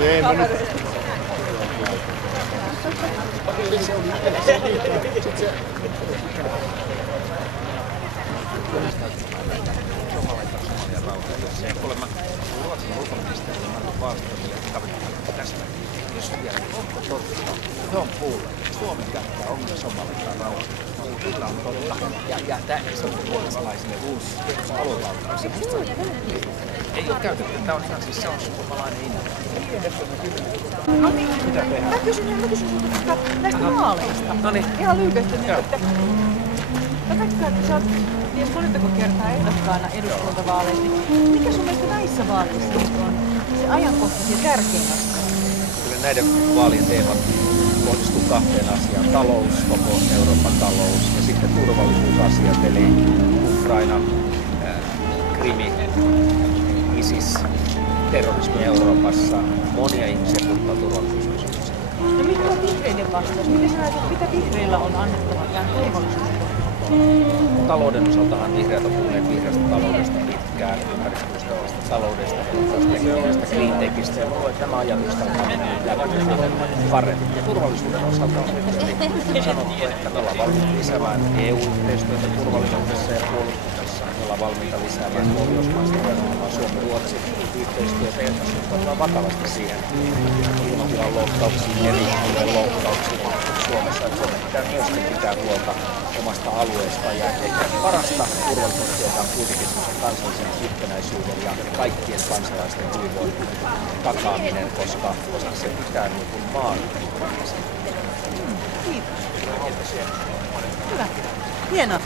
Ei, no nyt. Se kuulemma Ruotsin ulkoministeri Margot Wallströmille tästä. Jos vielä onko totta, on kuullut, Suomi käyttää omia somalitaan rauhaa. Kyllä on totta. Ja se on ruotsalaisille uusi aluevaltaus. Ei ole käytetty. Tämä on ihan siis se on suomalainen inno. Mitä tehdään? Mä kysyn sinulta näistä maaleista. Noniin. Ihan lyhyesti nyt, että vaikka sä oot ties monentako kertaa ehdokkaana eduskuntavaaleissa, niin mikä sun mielestä näissä vaaleissa on se ajankohtaisin tärkein asia? Kyllä näiden vaalien teemat kohdistuu kahteen asiaan. Talous, koko Euroopan talous ja sitten turvallisuusasiat, eli Ukraina, Krimi, ISIS, terrorismi Euroopassa. Monia ihmisiä puhuttaa turvallisuuskysymyksiä. No mikä on vihreiden vastaus? Miten sä näet, mitä vihreillä on annettava tämän turvallisuuskysymyksiä? Talouden osaltahan vihreät on puhuneet vihreästä taloudesta pitkään, ympäristöystävällisestä taloudesta, teknologisesta cleantechistä ja luulen, että tämä ajatus on paremmin. Ja turvallisuuden osalta on nyt sanottu, että me ollaan valmiita lisäämään EU-yhteistyötä turvallisuudessa ja puolustuksessa. Me ollaan valmiita lisäämään pohjoismaista ja Suomi-Ruotsin yhteistyötä ja suhtaudutaan vakavasti siihen ilmatilan loukkauksiin, eri loukkauksiin Suomessa. Suomen pitää myöskin pitää huolta omasta alueestaan ja ehkä parasta turvallisuustyötä on kuitenkin kansallisen yhtenäisyyden ja kaikkien kansalaisten hyvinvoinnin takaaminen, koska se pitää niin kuin maan. Kiitos. Hyvä. Hienoa.